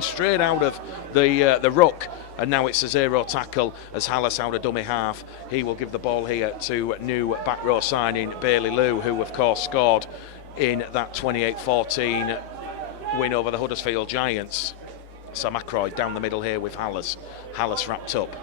Straight out of the ruck, and now it's a zero tackle as Hallis out of dummy half. He will give the ball here to new back row signing Bailey Lou, who of course scored in that 28-14 win over the Huddersfield Giants. Sam Ackroyd down the middle here with Hallis. Hallis wrapped up.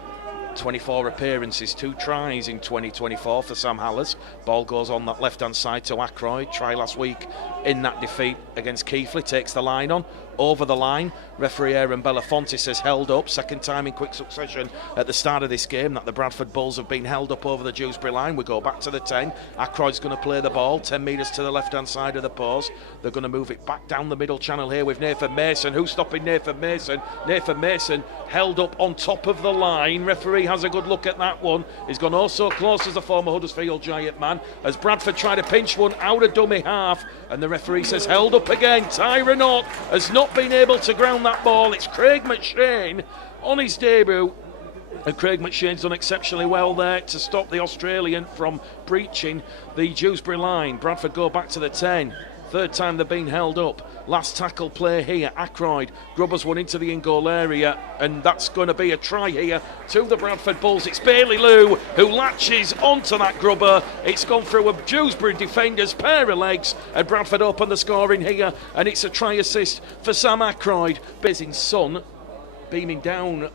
24 appearances, 2 tries in 2024 for Sam Hallis. Ball goes on that left-hand side to Ackroyd. Try last week in that defeat against Keighley. Takes the line on, over the line. Referee Aaron Belafonte says held up. Second time in quick succession at the start of this game that the Bradford Bulls have been held up over the Dewsbury line. We go back to the 10. Ackroyd's going to play the ball 10 metres to the left-hand side of the post. They're going to move it back down the middle channel here with Nathan Mason. Who's stopping Nathan Mason? Nathan Mason held up on top of the line. Referee has a good look at that one. He's gone oh so close as the former Huddersfield Giant man as Bradford try to pinch one out of dummy half, and the referee says held up again. Tyron Ott has not been able to ground that ball. It's Craig McShane on his debut, and Craig McShane's done exceptionally well there to stop the Australian from breaching the Dewsbury line. Bradford go back to the 10. Third time they've been held up. Last tackle play here. Ackroyd grubbers one into the in-goal area, and that's going to be a try here to the Bradford Bulls. It's Bailey Lou who latches onto that grubber. It's gone through a Dewsbury defender's pair of legs, and Bradford open the scoring here, and it's a try assist for Sam Ackroyd. Bezin Son beaming down,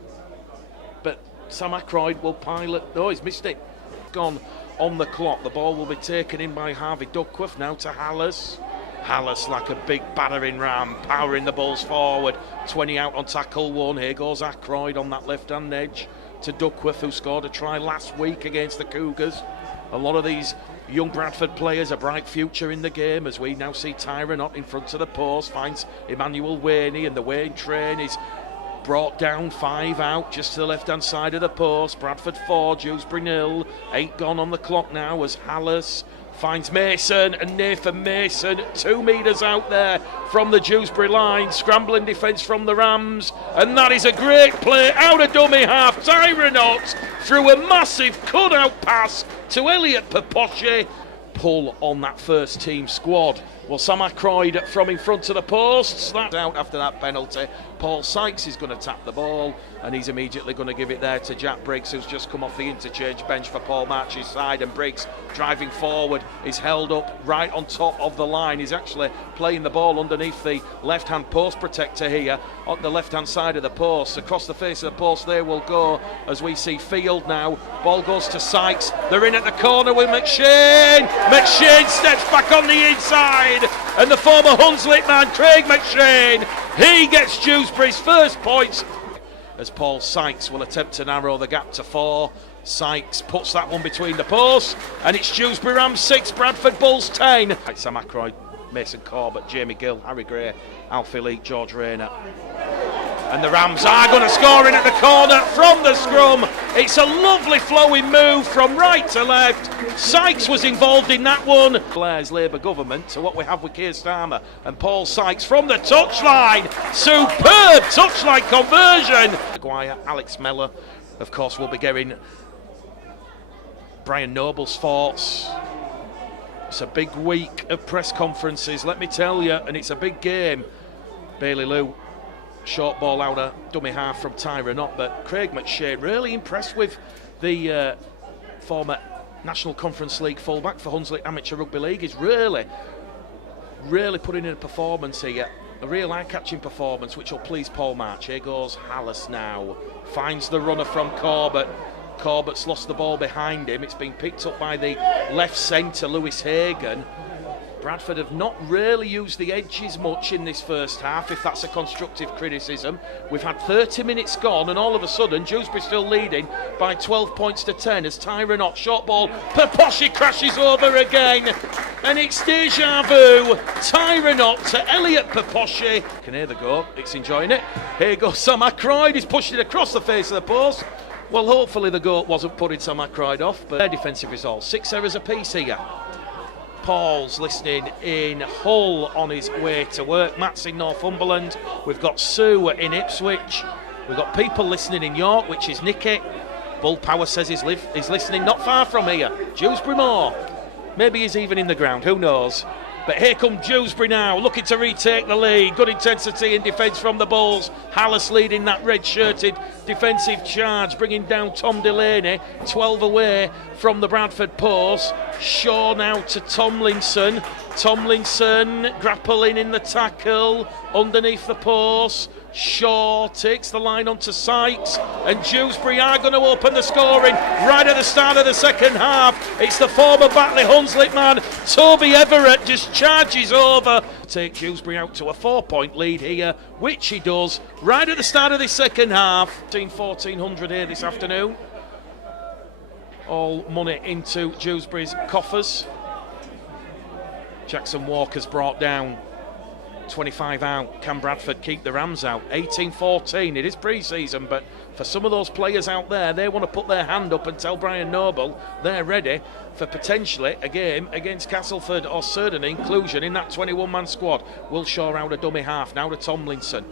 but Sam Ackroyd will pilot. No, he's missed it. Gone on the clock. The ball will be taken in by Harvey Duckworth now to Hallis. Hallis like a big battering ram, powering the Bulls forward. 20 out on tackle 1. Here goes Ackroyd on that left-hand edge to Duckworth, who scored a try last week against the Cougars. A lot of these young Bradford players, a bright future in the game, as we now see Tyron Ott in front of the post, finds Emmanuel Waney, and the Wayne train is brought down. 5 out just to the left-hand side of the post. Bradford 4, Dewsbury 0. 8 gone on the clock now as Hallis finds Mason, and Nathan Mason 2 metres out there from the Dewsbury line. Scrambling defence from the Rams, and that is a great play out of dummy half. Tyron Ott through a massive cut-out pass to Elliot Papoche. Pull on that first team squad. Well, Sam Ackroyd from in front of the posts. That's out after that penalty. Paul Sykes is going to tap the ball, and he's immediately going to give it there to Jack Briggs, who's just come off the interchange bench for Paul March's side. And Briggs, driving forward, is held up right on top of the line. He's actually playing the ball underneath the left-hand post protector here on the left-hand side of the post. Across the face of the post there will go as we see Field now. Ball goes to Sykes. They're in at the corner with McShane. McShane steps back on the inside, and the former Hunslet man, Craig McShane, he gets Dewsbury's first points as Paul Sykes will attempt to narrow the gap to 4. Sykes puts that one between the posts, and it's Dewsbury Rams 6, Bradford Bulls 10. Sam Ackroyd, Mason Corbett, Jamie Gill, Harry Gray, Alfie Leake, George Rayner. And the Rams are going to score in at the corner from the scrum. It's a lovely flowing move from right to left. Sykes was involved in that one. Blair's Labour government to what we have with Keir Starmer and Paul Sykes from the touchline. Superb touchline conversion. Maguire, Alex Mellor, of course, will be getting Brian Noble's thoughts. It's a big week of press conferences, let me tell you, and it's a big game. Bailey Lou. Short ball out of dummy half from Tyron Ott, but Craig McShane really impressed with the former National Conference League fullback for Hunslet Amateur Rugby League. He's really putting in a performance here, a real eye-catching performance, which will please Paul March. Here goes Hallis now, finds the runner from Corbett. Corbett's lost the ball behind him. It's been picked up by the left centre, Lewis Hagan. Bradford have not really used the edges much in this first half, if that's a constructive criticism. We've had 30 minutes gone, and all of a sudden Dewsbury still leading by 12 points to 10 as Tyron Ott, short ball, Papoche crashes over again, and it's deja vu. Tyron Ott to Elliot Papoche. Can hear the goal, it's enjoying it. Here goes Sam Ackroyd, he's pushed it across the face of the post. Well, hopefully the goal wasn't putting Sam Ackroyd off, but their defensive results, 6 errors apiece here. Paul's listening in Hull on his way to work. Matt's in Northumberland. We've got Sue in Ipswich. We've got people listening in York, which is Nicky. Bull Power says he's listening not far from here. Dewsbury Moor. Maybe he's even in the ground, who knows. But here come Dewsbury now, looking to retake the lead. Good intensity in defence from the Bulls. Hallis leading that red-shirted defensive charge, bringing down Tom Delaney, 12 away from the Bradford post. Shaw now to Tomlinson. Tomlinson grappling in the tackle underneath the post. Shaw takes the line onto Sykes, and Dewsbury are going to open the scoring right at the start of the second half. It's the former Batley Hunslet man, Toby Everett, just charges over. Take Dewsbury out to a 4-point lead here, which he does right at the start of the second half. 1400 here this afternoon. All money into Dewsbury's coffers. Jackson Walker's brought down, 25 out. Can Bradford keep the Rams out? 18-14. It is pre-season, but for some of those players out there, they want to put their hand up and tell Brian Noble they're ready for potentially a game against Castleford or certain inclusion in that 21-man squad. Wilshaw out a dummy half, now to Tomlinson.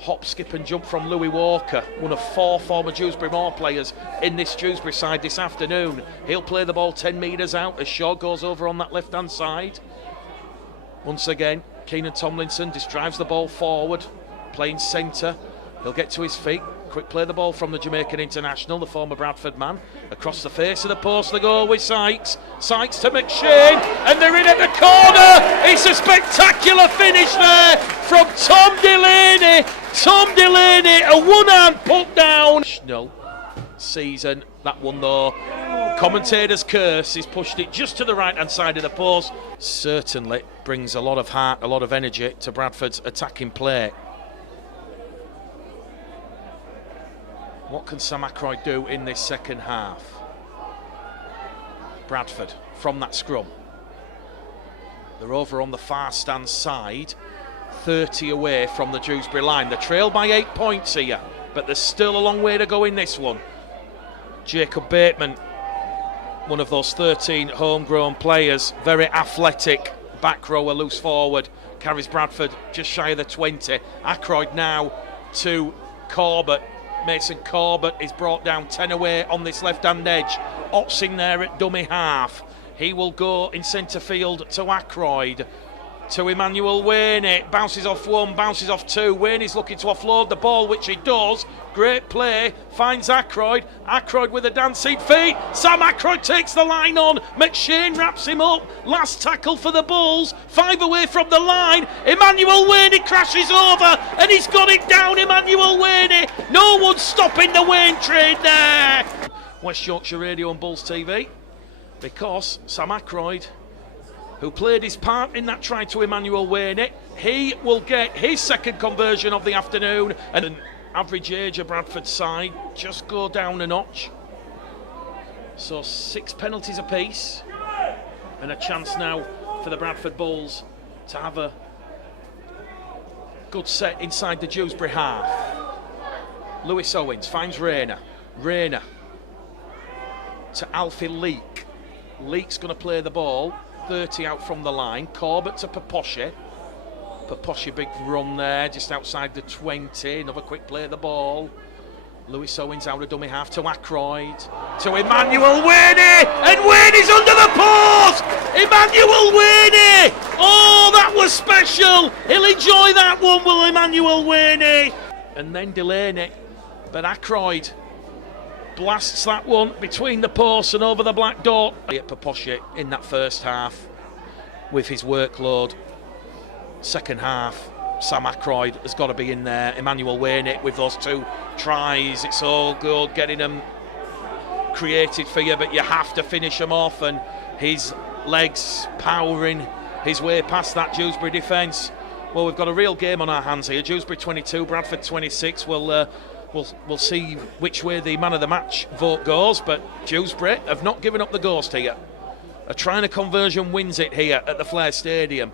Hop, skip and jump from Louis Walker, one of 4 former Dewsbury Moor players in this Dewsbury side this afternoon. He'll play the ball 10 metres out as Shaw goes over on that left-hand side. Once again, Keenan Tomlinson just drives the ball forward, playing centre. He'll get to his feet. Quick play the ball from the Jamaican international, the former Bradford man. Across the face of the post, they go with Sykes. Sykes to McShane, and they're in at the corner. It's a spectacular finish there from Tom Delaney. Tom Delaney, a one-hand put down. Season, that one though. Commentator's curse, he's pushed it just to the right-hand side of the post. Certainly brings a lot of heart, a lot of energy to Bradford's attacking play. What can Sam Ackroyd do in this second half? Bradford from that scrum. They're over on the far stand side, 30 away from the Dewsbury line. They're trailed by 8 points here, but there's still a long way to go in this one. Jacob Bateman, one of those 13 homegrown players, very athletic, back rower, loose forward, carries Bradford just shy of the 20. Ackroyd now to Corbett. Mason Corbett is brought down 10 away on this left-hand edge. Otsing there at dummy half. He will go in centre field to Ackroyd. To Emmanuel Wainey, bounces off one, bounces off two. Wainey's looking to offload the ball, which he does. Great play, finds Ackroyd. Ackroyd with a dancing feet. Sam Ackroyd takes the line on. McShane wraps him up. Last tackle for the Bulls. 5 away from the line. Emmanuel Wainey crashes over, and he's got it down. Emmanuel Wainey. No one's stopping the Wayne train there. West Yorkshire Radio and Bulls TV, because Sam Ackroyd, who played his part in that try to Emmanuel Wainey, he will get his second conversion of the afternoon, and an average age of Bradford's side just go down a notch. So 6 penalties apiece, and a chance now for the Bradford Bulls to have a good set inside the Dewsbury half. Lewis Owens finds Rayner. Rayner to Alfie Leake. Leake's going to play the ball 30 out from the line. Corbett to Paposhi. Paposhi, big run there just outside the 20. Another quick play of the ball. Lewis Owens out of dummy half to Ackroyd. To Emmanuel Wainey, and Wainey's under the post. Emmanuel Wainey. Oh, that was special. He'll enjoy that one, will Emmanuel Wainey. And then Delaney, but Ackroyd blasts that one between the posts and over the black dot. Paposhi in that first half with his workload. Second half, Sam Ackroyd has got to be in there. Emmanuel Wainey with those 2 tries. It's all good getting them created for you, but you have to finish them off, and his legs powering his way past that Dewsbury defence. Well, we've got a real game on our hands here. Dewsbury 22, Bradford 26. We'll see which way the man of the match vote goes, but Dewsbury have not given up the ghost here. A trying a conversion wins it here at the Flair Stadium.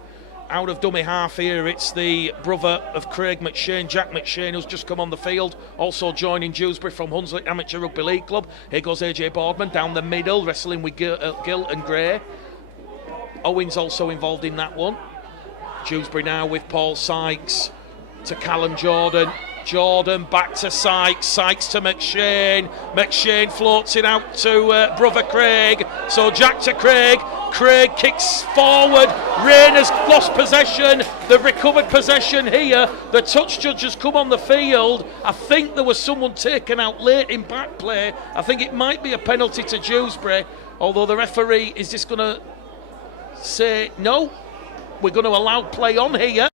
Out of dummy half here, it's the brother of Craig McShane, Jack McShane, who's just come on the field. Also joining Dewsbury from Hunslet Amateur Rugby League Club. Here goes AJ Boardman down the middle, wrestling with Gill and Gray. Owens also involved in that one. Dewsbury now with Paul Sykes to Callum Jordan. Jordan back to Sykes, Sykes to McShane. McShane floats it out to brother Craig. So Jack to Craig. Craig kicks forward. Rayner's lost possession. They've recovered possession here. The touch judge has come on the field. I think there was someone taken out late in back play. I think it might be a penalty to Dewsbury, although the referee is just going to say, no, we're going to allow play on here.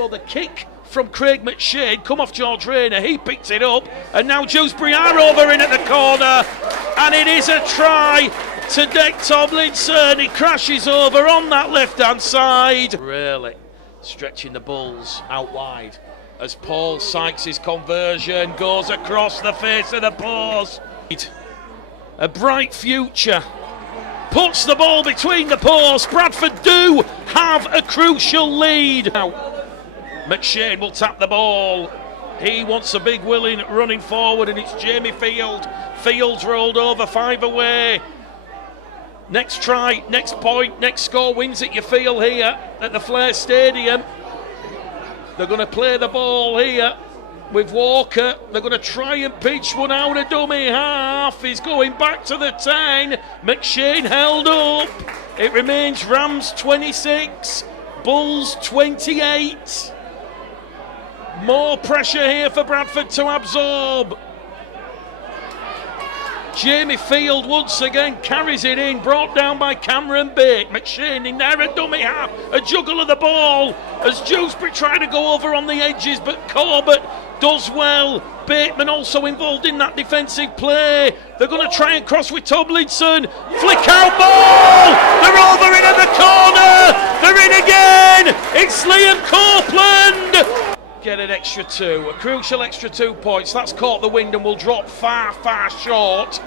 So the kick from Craig McShane come off George Rayner. He picked it up, and now Dewsbury are over in at the corner, and it is a try to Dick Tomlinson. He crashes over on that left-hand side. Really stretching the Bulls out wide as Paul Sykes' conversion goes across the face of the post. A bright future. Puts the ball between the posts. Bradford do have a crucial lead. Now, McShane will tap the ball. He wants a big willing running forward, and it's Jamie Field. Fields rolled over, 5 away. Next try, next point, next score wins it, you feel, here at the Flair Stadium. They're going to play the ball here with Walker. They're going to try and pitch one out of dummy half. He's going back to the 10. McShane held up. It remains Rams 26, Bulls 28. More pressure here for Bradford to absorb. Jamie Field once again carries it in, brought down by Cameron Bate. McShane in there at dummy half, a juggle of the ball as Dewsbury try to go over on the edges, but Corbett does well. Bateman also involved in that defensive play. They're going to try and cross with Tomlinson. Flick out ball! They're over in at the corner! They're in again! It's Liam Copeland! Get an extra 2, a crucial extra 2 points. That's caught the wind and will drop far, far short.